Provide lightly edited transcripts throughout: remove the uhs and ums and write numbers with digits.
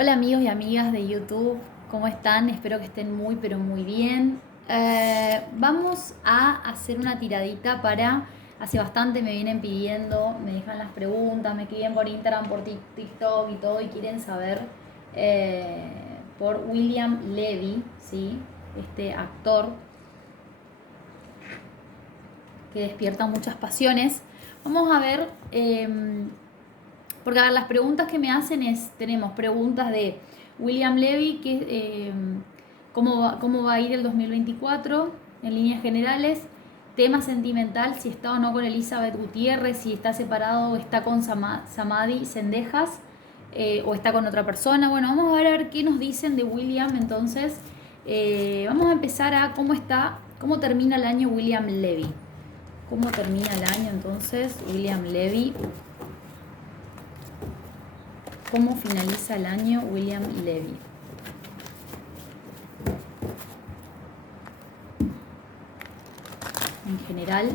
Hola amigos y amigas de YouTube, ¿cómo están? Espero que estén muy pero muy bien. Vamos a hacer una tiradita hace bastante me vienen pidiendo, me dejan las preguntas, me escriben por Instagram, por TikTok y todo y quieren saber eh, por William Levy, ¿sí? Este actor que despierta muchas pasiones. Vamos a ver, porque a ver, las preguntas que me hacen tenemos preguntas de William Levy, cómo va a ir el 2024 en líneas generales, tema sentimental, si está o no con Elizabeth Gutiérrez, si está separado o está con Samadhi Sendejas, o está con otra persona. Bueno, vamos a ver qué nos dicen de William entonces. Vamos a empezar a cómo termina el año William Levy. ¿Cómo termina el año entonces William Levy? ¿Cómo finaliza el año William Levy? En general.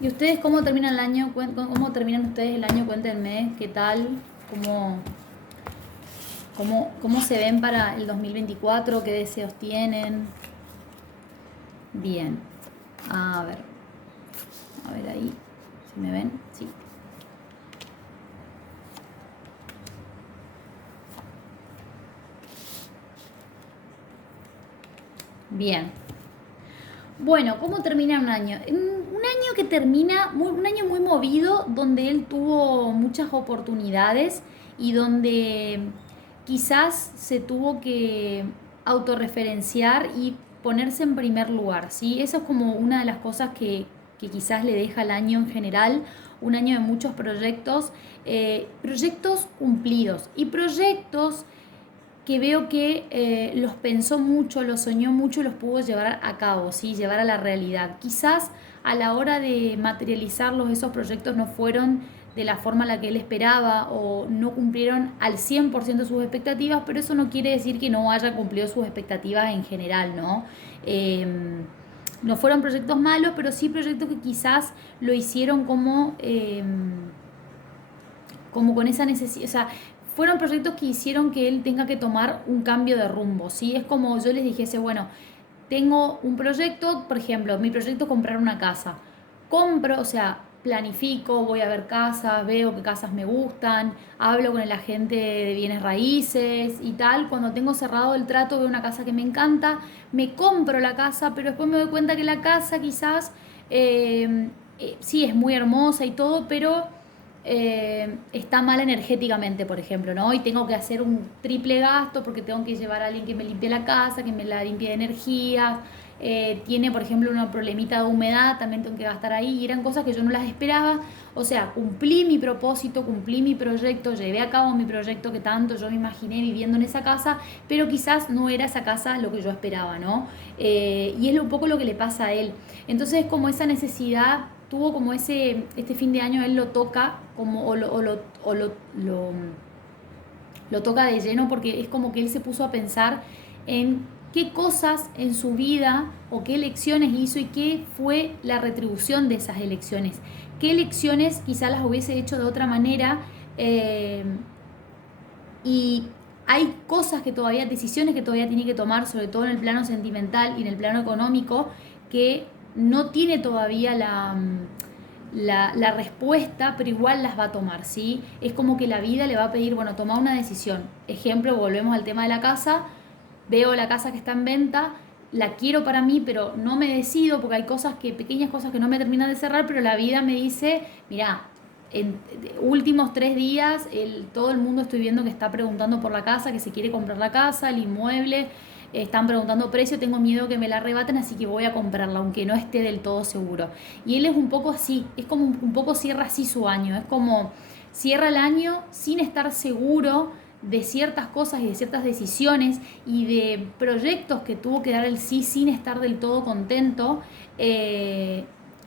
¿Y ustedes cómo terminan el año? ¿Cómo terminan ustedes el año? Cuéntenme, ¿qué tal? ¿Cómo se ven para el 2024? ¿Qué deseos tienen? Bien. A ver. A ver ahí. ¿Se me ven? Sí. Bien. Bueno, ¿cómo termina un año? Un año que termina, un año muy movido, donde él tuvo muchas oportunidades y donde quizás se tuvo que autorreferenciar y ponerse en primer lugar, ¿sí? Eso es como una de las cosas que quizás le deja el año en general, un año de muchos proyectos, proyectos cumplidos y proyectos que veo que los pensó mucho, los soñó mucho y los pudo llevar a cabo, ¿sí? Llevar a la realidad. Quizás a la hora de materializarlos esos proyectos no fueron de la forma en la que él esperaba o no cumplieron al 100% sus expectativas, pero eso no quiere decir que no haya cumplido sus expectativas en general, ¿no? Eh, no fueron proyectos malos, pero sí proyectos que quizás lo hicieron como con esa necesidad, o sea, fueron proyectos que hicieron que él tenga que tomar un cambio de rumbo, ¿sí? Es como yo les dijese, bueno, tengo un proyecto, por ejemplo, mi proyecto es comprar una casa. Compro, o sea, planifico, voy a ver casas, veo qué casas me gustan, hablo con el agente de bienes raíces y tal. Cuando tengo cerrado el trato, veo una casa que me encanta, me compro la casa, pero después me doy cuenta que la casa quizás sí es muy hermosa y todo, pero está mal energéticamente, por ejemplo, ¿no? Y tengo que hacer un triple gasto porque tengo que llevar a alguien que me limpie la casa, que me la limpie de energías. Tiene, por ejemplo, una problemita de humedad, también tengo que gastar ahí. Y eran cosas que yo no las esperaba. O sea, cumplí mi propósito, cumplí mi proyecto, llevé a cabo mi proyecto que tanto yo me imaginé viviendo en esa casa, pero quizás no era esa casa lo que yo esperaba, ¿no? Y es un poco lo que le pasa a él. Entonces, como esa necesidad tuvo como este fin de año él lo toca como lo toca de lleno porque es como que él se puso a pensar en qué cosas en su vida o qué elecciones hizo y qué fue la retribución de esas elecciones, qué elecciones quizás las hubiese hecho de otra manera, eh, y hay cosas que todavía, decisiones que todavía tiene que tomar, sobre todo en el plano sentimental y en el plano económico, que no tiene todavía la respuesta, pero igual las va a tomar, ¿sí? Es como que la vida le va a pedir, bueno, toma una decisión. Ejemplo, volvemos al tema de la casa, veo la casa que está en venta, la quiero para mí, pero no me decido porque hay pequeñas cosas que no me terminan de cerrar, pero la vida me dice, mira, en últimos 3 días todo el mundo estoy viendo que está preguntando por la casa, que se quiere comprar la casa, el inmueble, están preguntando precio, tengo miedo que me la arrebaten, así que voy a comprarla, aunque no esté del todo seguro. Y él es un poco así, es como un poco cierra así su año, es como cierra el año sin estar seguro de ciertas cosas y de ciertas decisiones y de proyectos que tuvo que dar el sí sin estar del todo contento,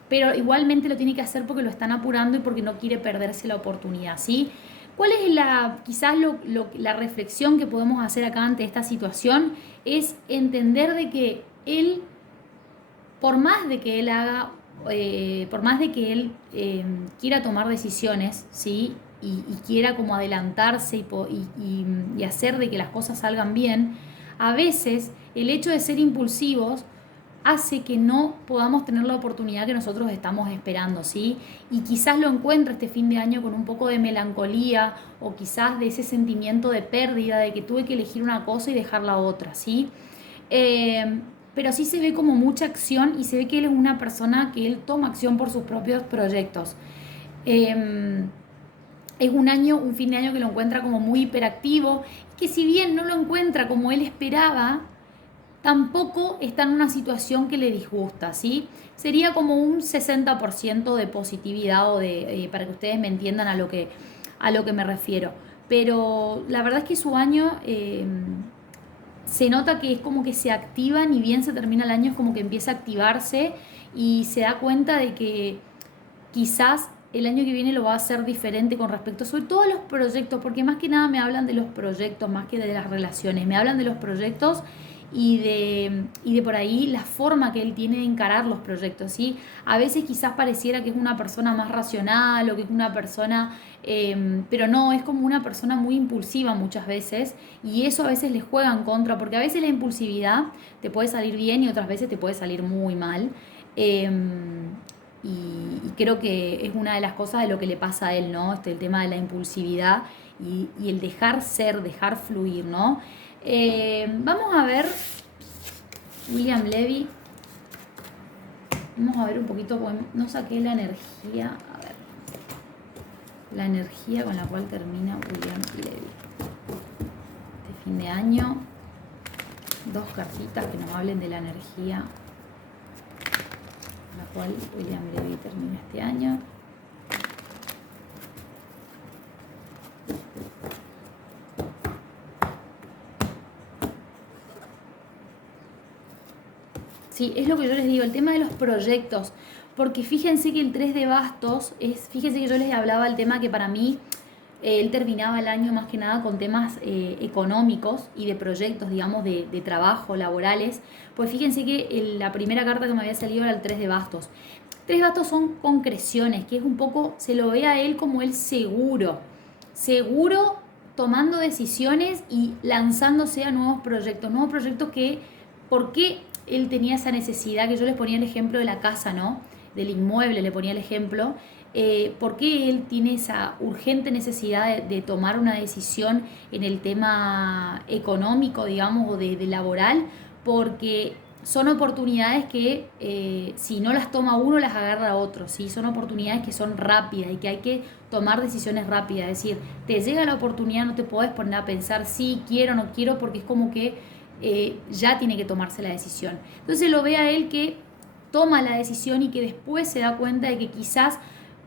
pero igualmente lo tiene que hacer porque lo están apurando y porque no quiere perderse la oportunidad, ¿sí? ¿Cuál es quizás la reflexión que podemos hacer acá ante esta situación? Es entender de que él, por más de que él haga por más de que él quiera tomar decisiones, ¿sí? Y quiera como adelantarse y hacer de que las cosas salgan bien, a veces el hecho de ser impulsivos hace que no podamos tener la oportunidad que nosotros estamos esperando, ¿sí? Y quizás lo encuentre este fin de año con un poco de melancolía o quizás de ese sentimiento de pérdida, de que tuve que elegir una cosa y dejar la otra, ¿sí? Pero sí se ve como mucha acción y se ve que él es una persona que él toma acción por sus propios proyectos. Eh, es un fin de año que lo encuentra como muy hiperactivo, que si bien no lo encuentra como él esperaba, tampoco está en una situación que le disgusta, ¿sí? Sería como un 60% de positividad o para que ustedes me entiendan a lo que me refiero. Pero la verdad es que su año se nota que es como que se activa, ni bien se termina el año, es como que empieza a activarse y se da cuenta de que quizás el año que viene lo va a hacer diferente con respecto, sobre todo a los proyectos, porque más que nada me hablan de los proyectos, más que de las relaciones, me hablan de los proyectos y de por ahí la forma que él tiene de encarar los proyectos, ¿sí? A veces quizás pareciera que es una persona más racional o que es una persona, pero no, es como una persona muy impulsiva muchas veces y eso a veces le juega en contra, porque a veces la impulsividad te puede salir bien y otras veces te puede salir muy mal. Eh, y creo que es una de las cosas de lo que le pasa a él, ¿no? El tema de la impulsividad y el dejar ser, dejar fluir, ¿no? Vamos a ver William Levy. Vamos a ver un poquito, no saqué la energía. A ver. La energía con la cual termina William Levy. Este fin de año. Dos cartitas que nos hablen de la energía con la cual William Levy termina este año. Sí, es lo que yo les digo, el tema de los proyectos, porque fíjense que el 3 de bastos, fíjense que yo les hablaba el tema que para mí él terminaba el año más que nada con temas económicos y de proyectos, digamos, de trabajo, laborales, pues fíjense que la primera carta que me había salido era el 3 de bastos. 3 bastos son concreciones, que es un poco, se lo ve a él como el seguro, seguro tomando decisiones y lanzándose a nuevos proyectos que, ¿por qué él tenía esa necesidad? Que yo les ponía el ejemplo de la casa, ¿no? Del inmueble, le ponía el ejemplo. ¿Por qué él tiene esa urgente necesidad de tomar una decisión en el tema económico, digamos, o de laboral? Porque son oportunidades que si no las toma uno, las agarra otro, ¿sí? Son oportunidades que son rápidas y que hay que tomar decisiones rápidas. Es decir, te llega la oportunidad, no te podés poner a pensar si quiero o no quiero, porque es como que ya tiene que tomarse la decisión. Entonces lo ve a él que toma la decisión y que después se da cuenta de que quizás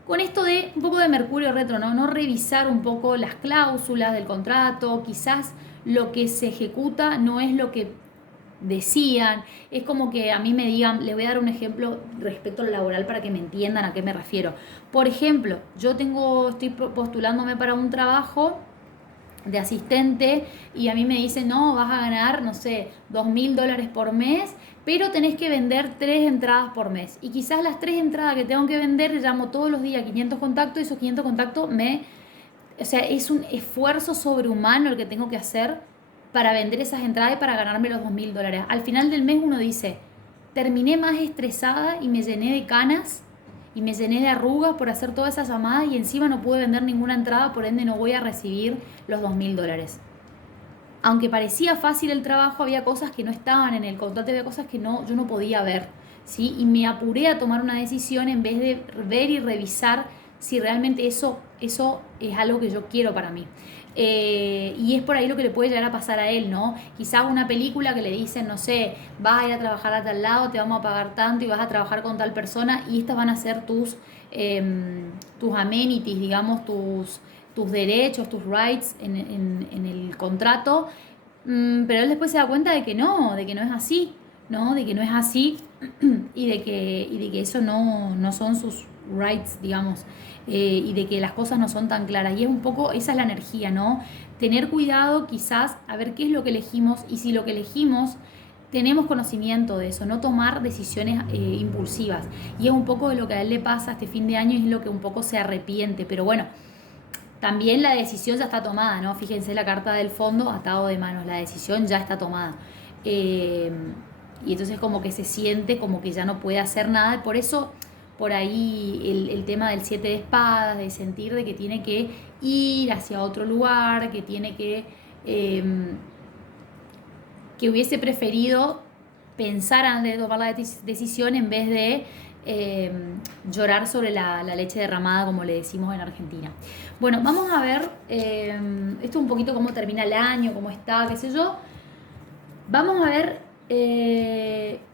con esto de un poco de Mercurio retro, ¿no? No revisar un poco las cláusulas del contrato, quizás lo que se ejecuta no es lo que decían, es como que a mí me digan, les voy a dar un ejemplo respecto al laboral para que me entiendan a qué me refiero. Por ejemplo, estoy postulándome para un trabajo de asistente y a mí me dicen, no, vas a ganar, no sé, $2.000 por mes, pero tenés que vender 3 entradas por mes. Y quizás las 3 entradas que tengo que vender, llamo todos los días 500 contactos y esos 500 contactos o sea, es un esfuerzo sobrehumano el que tengo que hacer para vender esas entradas y para ganarme los $2.000. Al final del mes uno dice, terminé más estresada y me llené de canas y me llené de arrugas por hacer todas esas llamadas y encima no pude vender ninguna entrada, por ende no voy a recibir los $2.000. Aunque parecía fácil el trabajo, había cosas que no estaban en el contrato, había cosas que yo no podía ver, ¿sí? Y me apuré a tomar una decisión en vez de ver y revisar si realmente eso es algo que yo quiero para mí. Y es por ahí lo que le puede llegar a pasar a él, ¿no? Quizás una película que le dicen, no sé, vas a ir a trabajar a tal lado, te vamos a pagar tanto y vas a trabajar con tal persona y estas van a ser tus amenities, digamos, tus derechos, tus rights en el contrato. Pero él después se da cuenta de que no es así, ¿no? De que no es así y de que eso no son sus rights, digamos, y de que las cosas no son tan claras. Y es un poco, esa es la energía, ¿no? Tener cuidado quizás a ver qué es lo que elegimos y si lo que elegimos tenemos conocimiento de eso, no tomar decisiones impulsivas. Y es un poco de lo que a él le pasa este fin de año y es lo que un poco se arrepiente. Pero bueno, también la decisión ya está tomada, ¿no? Fíjense la carta del fondo, atado de manos, la decisión ya está tomada. Y entonces como que se siente como que ya no puede hacer nada. Por eso, por ahí el tema del 7 de espadas, de sentir de que tiene que ir hacia otro lugar, que tiene que hubiese preferido pensar antes de tomar la decisión en vez de llorar sobre la leche derramada, como le decimos en Argentina. Bueno, vamos a ver esto un poquito cómo termina el año, cómo está, qué sé yo. Vamos a ver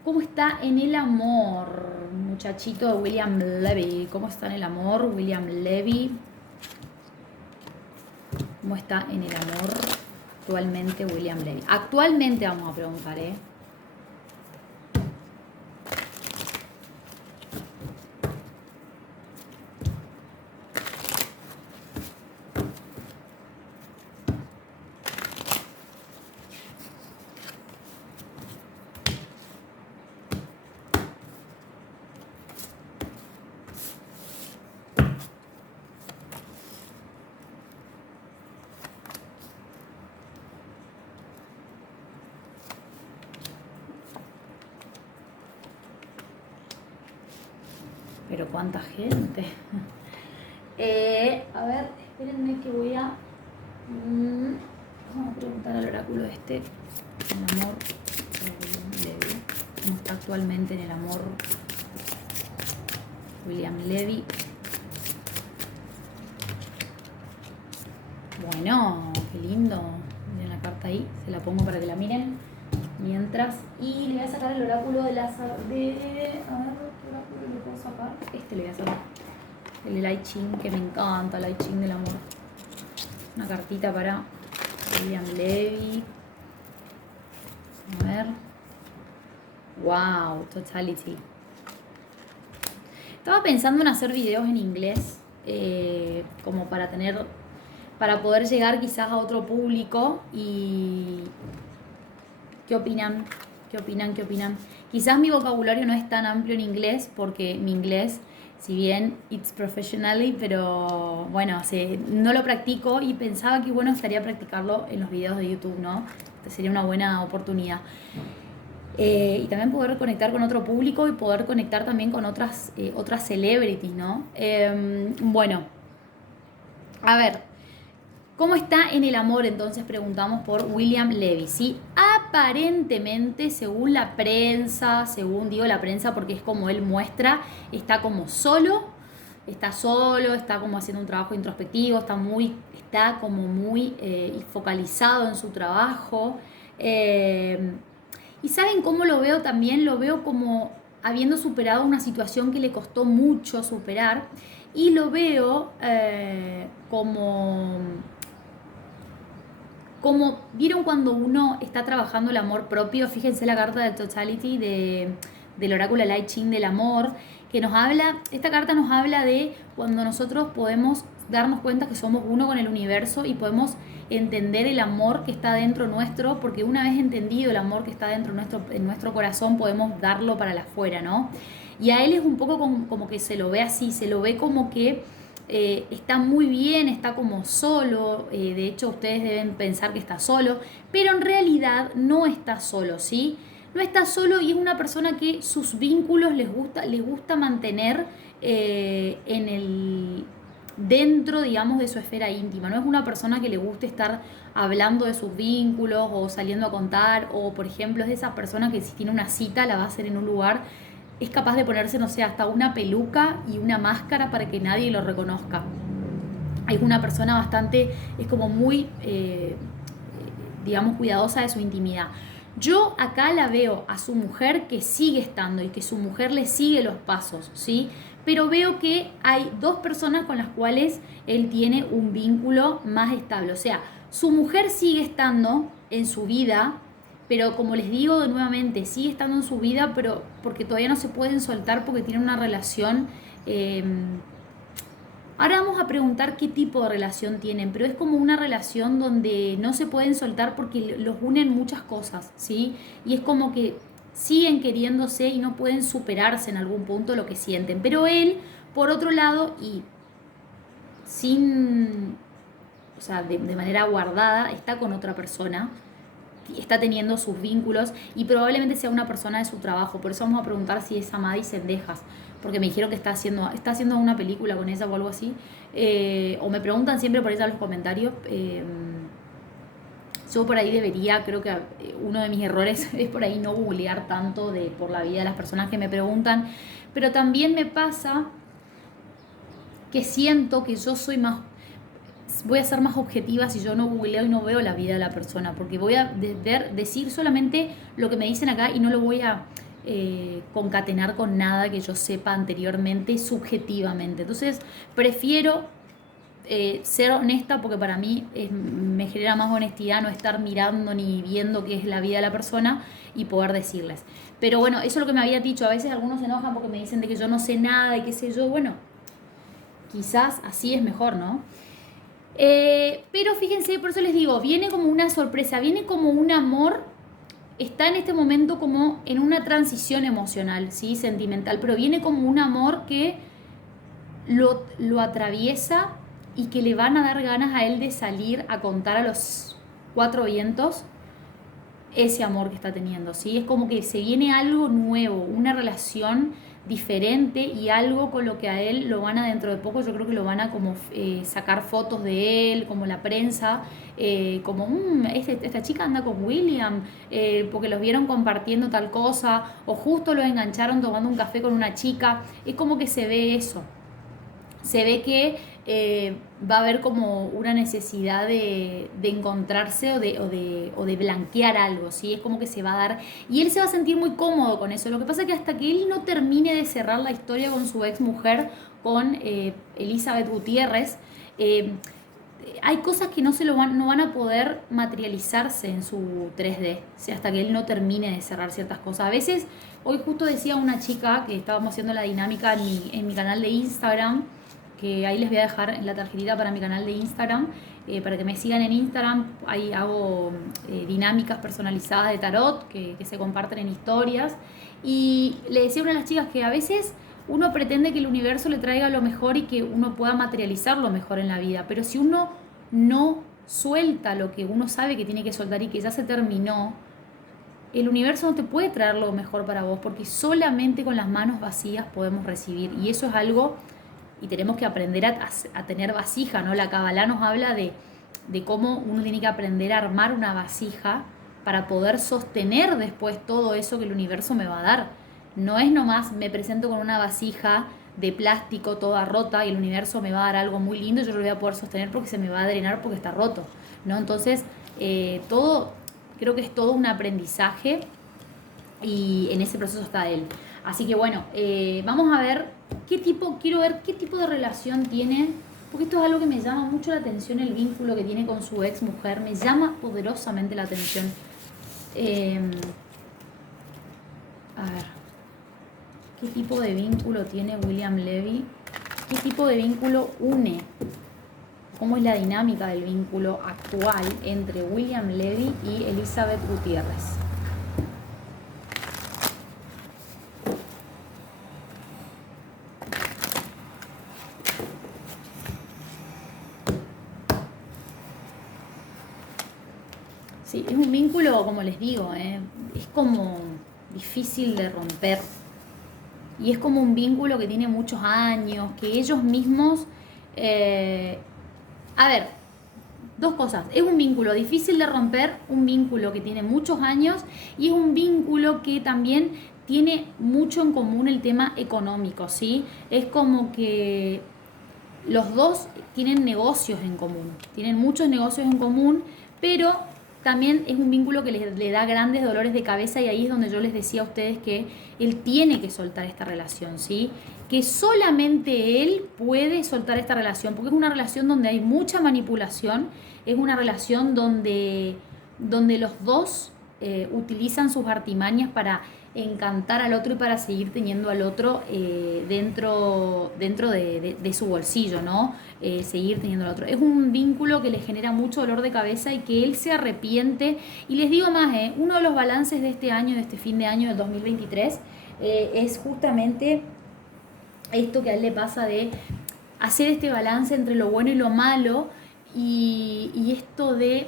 cómo está en el amor, muchachito de William Levy. ¿Cómo está en el amor, William Levy? ¿Cómo está en el amor actualmente William Levy? Actualmente vamos a preguntar, Pero cuánta gente. A ver, espérenme que voy a... vamos a preguntar al oráculo este. El amor. ¿Cómo está actualmente en el amor William Levy? Bueno, qué lindo. Miren la carta ahí. Se la pongo para que la miren. Mientras. Y le voy a sacar el oráculo de las... A ver, ¿qué oráculo le puedo sacar? Este le voy a sacar. El I Ching, que me encanta, el I Ching del amor. Una cartita para William Levy. A ver. Wow, totality. Estaba pensando en hacer videos en inglés, como para poder llegar quizás a otro público. Y ¿qué opinan? ¿Qué opinan? Quizás mi vocabulario no es tan amplio en inglés, porque mi inglés, si bien it's professionally, pero bueno, no lo practico y pensaba que bueno estaría practicarlo en los videos de YouTube, ¿no? Este sería una buena oportunidad. Y también poder conectar con otro público y poder conectar también con otras celebrities, ¿no? Bueno, a ver, ¿cómo está en el amor? Entonces preguntamos por William Levy, ¿sí? Aparentemente, según la prensa, la prensa porque es como él muestra, está como solo, está como haciendo un trabajo introspectivo, está como muy focalizado en su trabajo. ¿Y saben cómo lo veo también? Lo veo como habiendo superado una situación que le costó mucho superar y lo veo como vieron cuando uno está trabajando el amor propio. Fíjense la carta de Totality del oráculo Light Ching del amor, que esta carta nos habla de cuando nosotros podemos darnos cuenta que somos uno con el universo y podemos entender el amor que está dentro nuestro, porque una vez entendido el amor que está dentro en nuestro corazón podemos darlo para la afuera, ¿no? Y a él es un poco como que se lo ve así, se lo ve como que está muy bien, está como solo, de hecho ustedes deben pensar que está solo, pero en realidad no está solo, ¿sí? No está solo y es una persona que sus vínculos les gusta mantener dentro, digamos, de su esfera íntima. No es una persona que le guste estar hablando de sus vínculos o saliendo a contar, o por ejemplo es de esas personas que si tiene una cita la va a hacer en un lugar, es capaz de ponerse, no sé, hasta una peluca y una máscara para que nadie lo reconozca. Es una persona bastante, es como muy, digamos, cuidadosa de su intimidad. Yo acá la veo a su mujer que sigue estando y que su mujer le sigue los pasos, ¿sí? Pero veo que hay dos personas con las cuales él tiene un vínculo más estable. O sea, su mujer sigue estando en su vida, pero como les digo nuevamente, sigue estando en su vida, pero porque todavía no se pueden soltar porque tienen una relación Ahora vamos a preguntar qué tipo de relación tienen, pero es como una relación donde no se pueden soltar porque los unen muchas cosas, ¿sí? Y es como que siguen queriéndose y no pueden superarse en algún punto lo que sienten. Pero él, por otro lado, y sin, o sea, de manera guardada, está con otra persona, está teniendo sus vínculos y probablemente sea una persona de su trabajo. Por eso vamos a preguntar si es Amadís Sendejas, porque me dijeron que está haciendo una película con ella o algo así. O me preguntan siempre por ella en los comentarios. Yo por ahí debería, creo que uno de mis errores es por ahí no googlear tanto por la vida de las personas que me preguntan, pero también me pasa que siento que yo soy más, voy a ser más objetiva si yo no googleo y no veo la vida de la persona, porque voy a decir solamente lo que me dicen acá y no lo voy a concatenar con nada que yo sepa anteriormente subjetivamente. Entonces prefiero ser honesta, porque para mí me genera más honestidad no estar mirando ni viendo qué es la vida de la persona y poder decirles. Pero bueno, eso es lo que me había dicho. A veces algunos se enojan porque me dicen de que yo no sé nada y qué sé yo. Bueno, quizás así es mejor, ¿no? Pero fíjense, por eso les digo, viene como una sorpresa, viene como un amor, está en este momento como en una transición emocional, ¿sí? Sentimental, pero viene como un amor que lo atraviesa y que le van a dar ganas a él de salir a contar a los cuatro vientos ese amor que está teniendo, ¿sí? Es como que se viene algo nuevo, una relación diferente y algo con lo que a él lo van a dentro de poco, yo creo que lo van a como sacar fotos de él, como la prensa, como esta chica anda con William, porque los vieron compartiendo tal cosa, o justo los engancharon tomando un café con una chica, es como que se ve eso. Se ve que va a haber como una necesidad de encontrarse o de blanquear algo, ¿sí? Es como que se va a dar, y él se va a sentir muy cómodo con eso. Lo que pasa es que hasta que él no termine de cerrar la historia con su ex mujer, con Elizabeth Gutiérrez, hay cosas que no van a poder materializarse en su 3D, ¿sí? Hasta que él no termine de cerrar ciertas cosas. A veces, hoy justo decía una chica que estábamos haciendo la dinámica en mi canal de Instagram, que ahí les voy a dejar en la tarjetita para mi canal de Instagram, para que me sigan en Instagram. Ahí hago dinámicas personalizadas de tarot que se comparten en historias. Y le decía a una de las chicas que a veces uno pretende que el universo le traiga lo mejor y que uno pueda materializar lo mejor en la vida, pero si uno no suelta lo que uno sabe que tiene que soltar y que ya se terminó, el universo no te puede traer lo mejor para vos, porque solamente con las manos vacías podemos recibir, y eso es algo, y tenemos que aprender a tener vasija, ¿no? La Kabbalah nos habla de cómo uno tiene que aprender a armar una vasija para poder sostener después todo eso que el universo me va a dar. No es nomás me presento con una vasija de plástico toda rota y el universo me va a dar algo muy lindo y yo lo voy a poder sostener porque se me va a drenar porque está roto, ¿no? Entonces, todo, creo que es todo un aprendizaje y en ese proceso está él. Así que bueno, vamos a ver quiero ver qué tipo de relación tiene, porque esto es algo que me llama mucho la atención, el vínculo que tiene con su ex mujer, me llama poderosamente la atención. A ver, ¿qué tipo de vínculo tiene William Levy? ¿Qué tipo de vínculo une? ¿Cómo es la dinámica del vínculo actual entre William Levy y Elizabeth Gutiérrez? Sí, es un vínculo, como les digo, es como difícil de romper. Y es como un vínculo que tiene muchos años, que ellos mismos... a ver, dos cosas. Es un vínculo difícil de romper, un vínculo que tiene muchos años y es un vínculo que también tiene mucho en común el tema económico, ¿sí? Es como que los dos tienen negocios en común, tienen muchos negocios en común, pero también es un vínculo que le da grandes dolores de cabeza y ahí es donde yo les decía a ustedes que él tiene que soltar esta relación, ¿sí? Que solamente él puede soltar esta relación, porque es una relación donde hay mucha manipulación, es una relación donde los dos utilizan sus artimañas para encantar al otro y para seguir teniendo al otro dentro de su bolsillo, ¿no? Seguir teniendo al otro. Es un vínculo que le genera mucho dolor de cabeza y que él se arrepiente. Y les digo más, uno de los balances de este año, de este fin de año del 2023, es justamente esto que a él le pasa de hacer este balance entre lo bueno y lo malo y esto de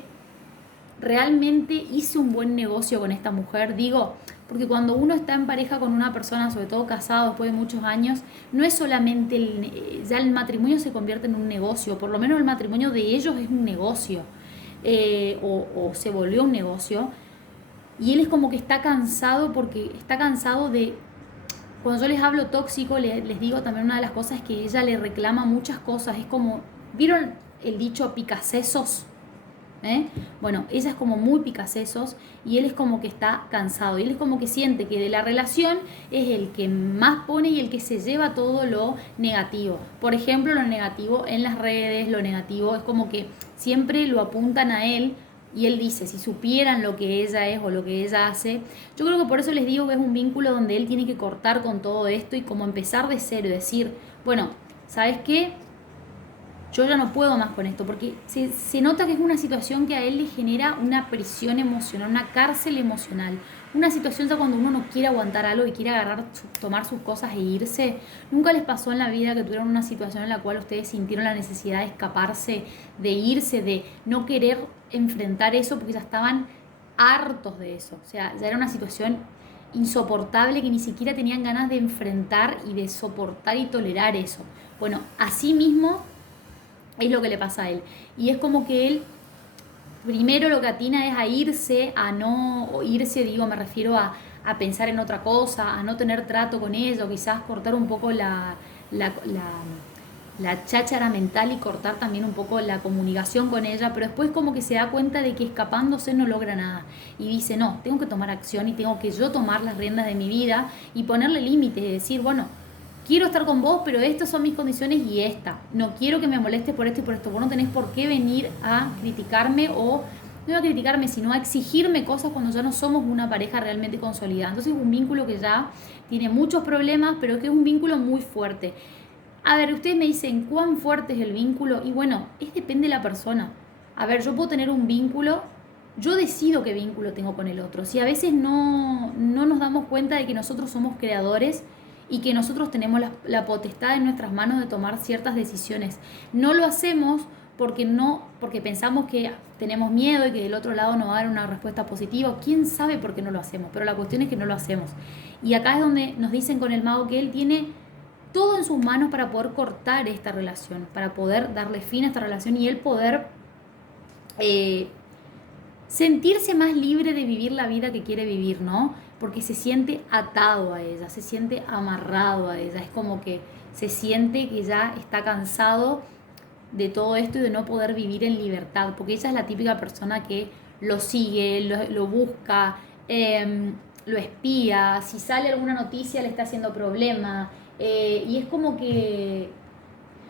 realmente hice un buen negocio con esta mujer, digo, porque cuando uno está en pareja con una persona, sobre todo casado después de muchos años, no es solamente ya el matrimonio se convierte en un negocio, por lo menos el matrimonio de ellos es un negocio, o se volvió un negocio, y él es como que está cansado porque está cansado de cuando yo les hablo tóxico, les digo también una de las cosas que ella le reclama muchas cosas. Es como, ¿vieron el dicho picasesos? Bueno, ella es como muy picasesos y él es como que está cansado. Y él es como que siente que de la relación es el que más pone y el que se lleva todo lo negativo. Por ejemplo, lo negativo en las redes, lo negativo es como que siempre lo apuntan a él. Y él dice, si supieran lo que ella es o lo que ella hace, yo creo que por eso les digo que es un vínculo donde él tiene que cortar con todo esto y como empezar de cero y decir, bueno, ¿sabes qué? Yo ya no puedo más con esto, porque se nota que es una situación que a él le genera una presión emocional, una cárcel emocional, una situación ya cuando uno no quiere aguantar algo y quiere agarrar, tomar sus cosas e irse. ¿Nunca les pasó en la vida que tuvieron una situación en la cual ustedes sintieron la necesidad de escaparse, de irse, de no querer enfrentar eso porque ya estaban hartos de eso? O sea, ya era una situación insoportable que ni siquiera tenían ganas de enfrentar y de soportar y tolerar eso. Bueno, así mismo es lo que le pasa a él. Y es como que él primero lo que atina es a irse, a no o irse, digo, me refiero a pensar en otra cosa, a no tener trato con ella, o quizás cortar un poco la cháchara mental y cortar también un poco la comunicación con ella, pero después como que se da cuenta de que escapándose no logra nada y dice, no, tengo que tomar acción y tengo que yo tomar las riendas de mi vida y ponerle límites y decir, bueno, quiero estar con vos, pero estas son mis condiciones y esta. No quiero que me molestes por esto y por esto. Vos no tenés por qué venir a criticarme o no a criticarme, sino a exigirme cosas cuando ya no somos una pareja realmente consolidada. Entonces es un vínculo que ya tiene muchos problemas, pero que es un vínculo muy fuerte. A ver, ustedes me dicen, ¿cuán fuerte es el vínculo? Y bueno, depende de la persona. A ver, yo puedo tener un vínculo, yo decido qué vínculo tengo con el otro. Si a veces no nos damos cuenta de que nosotros somos creadores y que nosotros tenemos la potestad en nuestras manos de tomar ciertas decisiones. No lo hacemos porque pensamos que tenemos miedo y que del otro lado nos va a dar una respuesta positiva. ¿Quién sabe por qué no lo hacemos? Pero la cuestión es que no lo hacemos. Y acá es donde nos dicen con el mago que él tiene todo en sus manos para poder cortar esta relación, para poder darle fin a esta relación y él poder sentirse más libre de vivir la vida que quiere vivir, ¿no? Porque se siente atado a ella, se siente amarrado a ella, es como que se siente que ya está cansado de todo esto y de no poder vivir en libertad, porque ella es la típica persona que lo sigue, lo busca, lo espía, si sale alguna noticia le está haciendo problema, y es como que,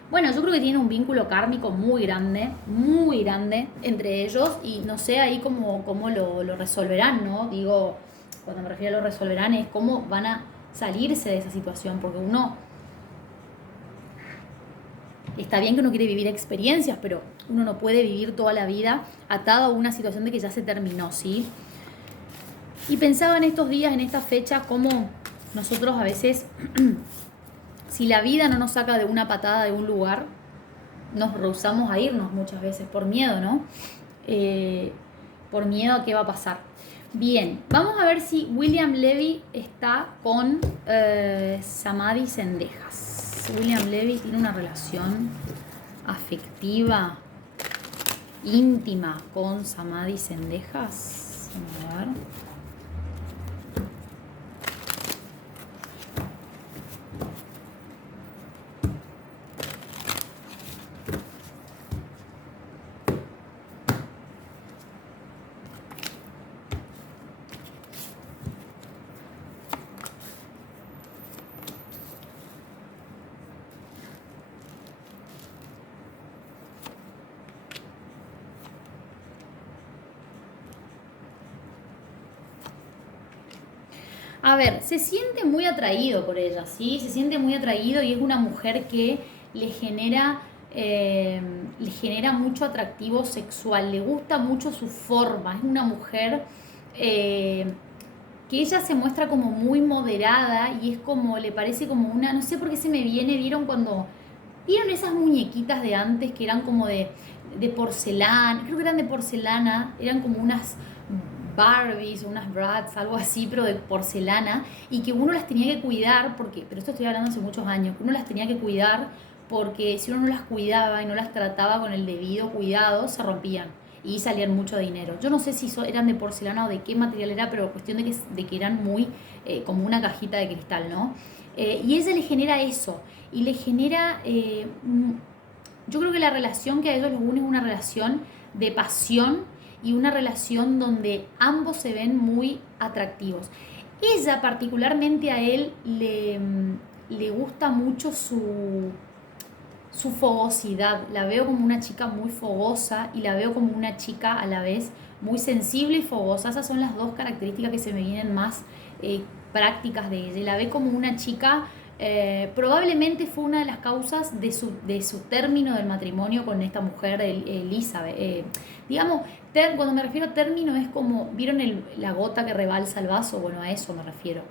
bueno, yo creo que tiene un vínculo kármico muy grande entre ellos y no sé ahí cómo lo resolverán, ¿no? Digo, cuando me refiero a lo resolverán es cómo van a salirse de esa situación, porque uno está bien que uno quiere vivir experiencias, pero uno no puede vivir toda la vida atado a una situación de que ya se terminó, ¿sí? Y pensaba en estos días, en estas fechas, cómo nosotros a veces, si la vida no nos saca de una patada de un lugar, nos rehusamos a irnos muchas veces por miedo, ¿no? Por miedo a qué va a pasar. Bien, vamos a ver si William Levy está con Samadhi Sendejas. William Levy tiene una relación afectiva, íntima con Samadhi Sendejas. Vamos a ver. A ver, se siente muy atraído por ella, ¿sí? Se siente muy atraído y es una mujer que le genera, le genera mucho atractivo sexual, le gusta mucho su forma, es una mujer eh, que ella se muestra como muy moderada y es como, le parece como una, no sé por qué se me viene, ¿vieron esas muñequitas de antes que eran como de porcelana? Creo que eran de porcelana, eran como unas Barbies o unas Bratz, algo así, pero de porcelana, y que uno las tenía que cuidar, porque, pero esto estoy hablando hace muchos años, que uno las tenía que cuidar porque si uno no las cuidaba y no las trataba con el debido cuidado, se rompían y salían mucho dinero. Yo no sé si eran de porcelana o de qué material era, pero cuestión de que eran muy como una cajita de cristal, ¿no? Y ella le genera eso, y le genera, yo creo que la relación que a ellos los une es una relación de pasión y una relación donde ambos se ven muy atractivos. Ella particularmente a él le gusta mucho su fogosidad. La veo como una chica muy fogosa y la veo como una chica a la vez muy sensible y fogosa. Esas son las dos características que se me vienen más prácticas de ella. Y la ve como una chica, probablemente fue una de las causas de su término del matrimonio con esta mujer, Elizabeth. Digamos, cuando me refiero a término es como, ¿vieron la gota que rebalsa el vaso? Bueno, a eso me refiero.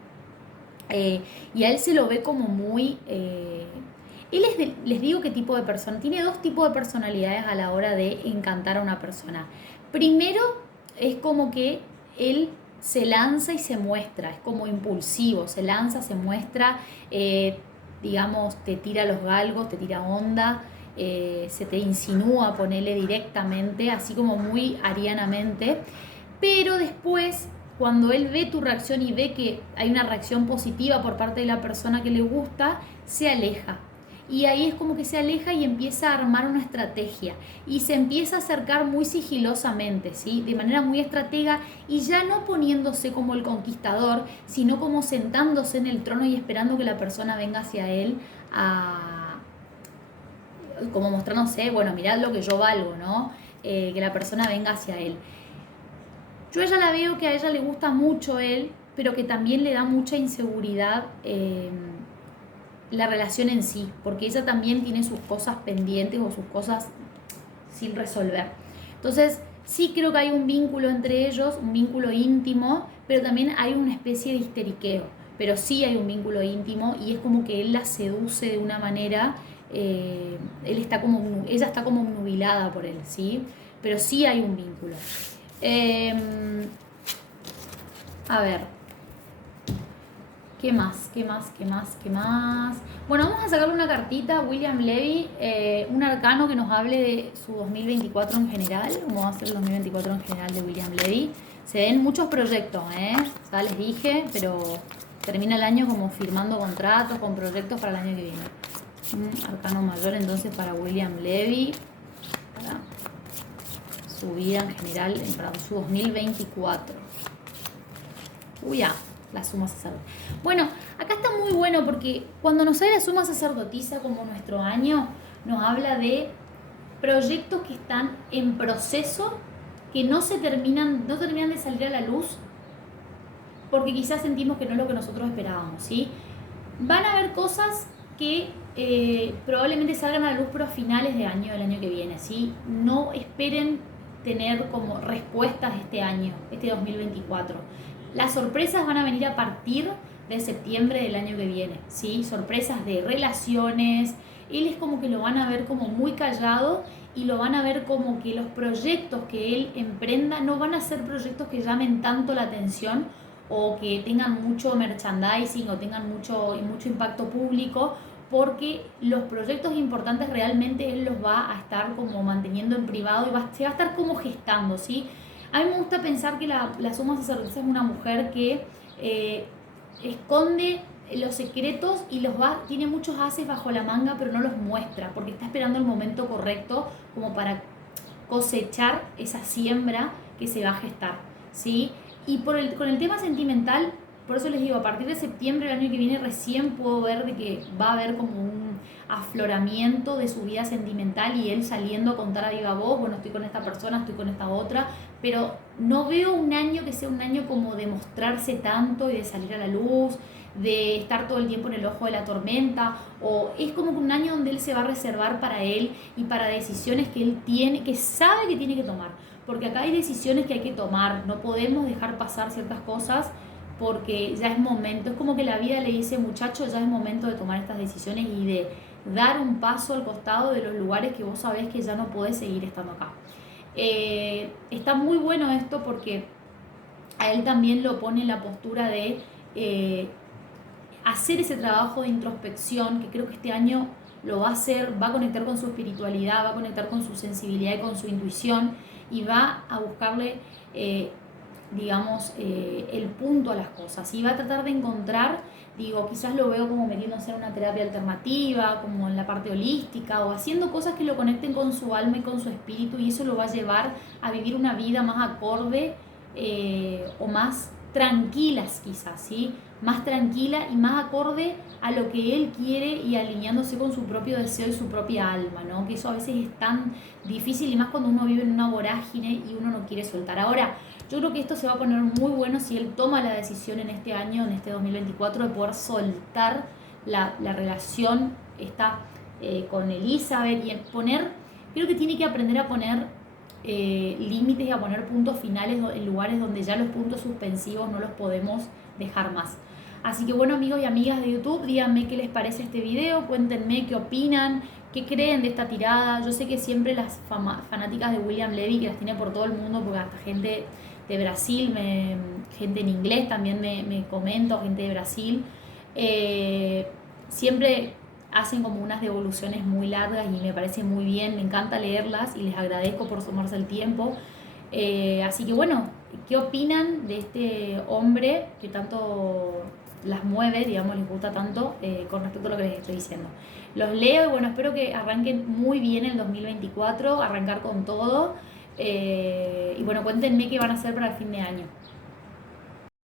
Y a él se lo ve como muy... él les digo qué tipo de persona. Tiene dos tipos de personalidades a la hora de encantar a una persona. Primero, es como que él se lanza y se muestra, es como impulsivo, se lanza, se muestra, digamos, te tira los galgos, te tira onda, se te insinúa, ponele directamente, así como muy arianamente, pero después cuando él ve tu reacción y ve que hay una reacción positiva por parte de la persona que le gusta, se aleja. Y ahí es como que se aleja y empieza a armar una estrategia. Y se empieza a acercar muy sigilosamente, ¿sí? De manera muy estratega y ya no poniéndose como el conquistador, sino como sentándose en el trono y esperando que la persona venga hacia él como mostrándose, bueno, mirad lo que yo valgo, ¿no? Que la persona venga hacia él. Yo a ella la veo que a ella le gusta mucho él, pero que también le da mucha inseguridad la relación en sí, porque ella también tiene sus cosas pendientes o sus cosas sin resolver. Entonces, sí creo que hay un vínculo entre ellos, un vínculo íntimo, pero también hay una especie de histeriqueo. Pero sí hay un vínculo íntimo y es como que él la seduce de una manera, ella está como obnubilada por él, ¿sí? Pero sí hay un vínculo. A ver, ¿qué más? ¿Qué más? ¿Qué más? ¿Qué más? Bueno, vamos a sacarle una cartita a William Levy, un arcano que nos hable de su 2024 en general. ¿Cómo va a ser el 2024 en general de William Levy? Se ven muchos proyectos, ya les dije, pero termina el año como firmando contratos con proyectos para el año que viene. Un arcano mayor entonces para William Levy, para su vida en general, para su 2024. Uy, ya, la suma sacerdotisa. Bueno, acá está muy bueno porque cuando nos sale la suma sacerdotisa como nuestro año, nos habla de proyectos que están en proceso, que no terminan de salir a la luz, porque quizás sentimos que no es lo que nosotros esperábamos, ¿sí? Van a haber cosas que probablemente salgan a la luz, pero a finales de año del año que viene, ¿sí? No esperen tener como respuestas este año, este 2024. Las sorpresas van a venir a partir de septiembre del año que viene, ¿sí? Sorpresas de relaciones. Él es como que lo van a ver como muy callado y lo van a ver como que los proyectos que él emprenda no van a ser proyectos que llamen tanto la atención o que tengan mucho merchandising o tengan mucho impacto público, porque los proyectos importantes realmente él los va a estar como manteniendo en privado y se va a estar como gestando, ¿sí? A mí me gusta pensar que la suma sacerdotisa es una mujer que esconde los secretos y tiene muchos haces bajo la manga, pero no los muestra, porque está esperando el momento correcto como para cosechar esa siembra que se va a gestar, ¿sí? Y con el tema sentimental, por eso les digo, a partir de septiembre del año que viene recién puedo ver de que va a haber como afloramiento de su vida sentimental y él saliendo a contar a viva voz, bueno, estoy con esta persona, estoy con esta otra, pero no veo un año que sea un año como de mostrarse tanto y de salir a la luz, de estar todo el tiempo en el ojo de la tormenta, o es como un año donde él se va a reservar para él y para decisiones que él tiene, que sabe que tiene que tomar, porque acá hay decisiones que hay que tomar, no podemos dejar pasar ciertas cosas porque ya es momento, es como que la vida le dice, muchacho, ya es momento de tomar estas decisiones y de dar un paso al costado de los lugares que vos sabés que ya no podés seguir estando acá. Está muy bueno esto porque a él también lo pone en la postura de hacer ese trabajo de introspección, que creo que este año lo va a hacer, va a conectar con su espiritualidad, va a conectar con su sensibilidad y con su intuición y va a buscarle, digamos, el punto a las cosas y va a tratar de encontrar, digo, quizás lo veo como metiéndose en una terapia alternativa, como en la parte holística o haciendo cosas que lo conecten con su alma y con su espíritu y eso lo va a llevar a vivir una vida más acorde o más tranquilas quizás, ¿sí? Más tranquila y más acorde a lo que él quiere y alineándose con su propio deseo y su propia alma, ¿no? Que eso a veces es tan difícil y más cuando uno vive en una vorágine y uno no quiere soltar. Ahora, yo creo que esto se va a poner muy bueno si él toma la decisión en este año, en este 2024, de poder soltar la relación esta, con Elizabeth y poner, creo que tiene que aprender a poner límites y a poner puntos finales en lugares donde ya los puntos suspensivos no los podemos dejar más. Así que bueno, amigos y amigas de YouTube, díganme qué les parece este video, cuéntenme qué opinan, qué creen de esta tirada. Yo sé que siempre las fanáticas de William Levy, que las tiene por todo el mundo, porque hasta gente de Brasil, gente en inglés también me comenta, gente de Brasil, siempre hacen como unas devoluciones muy largas y me parece muy bien, me encanta leerlas y les agradezco por tomarse el tiempo. Así que bueno, ¿qué opinan de este hombre que tanto las mueve, digamos, les gusta tanto con respecto a lo que les estoy diciendo? Los leo y bueno, espero que arranquen muy bien el 2024, arrancar con todo y bueno, cuéntenme qué van a hacer para el fin de año.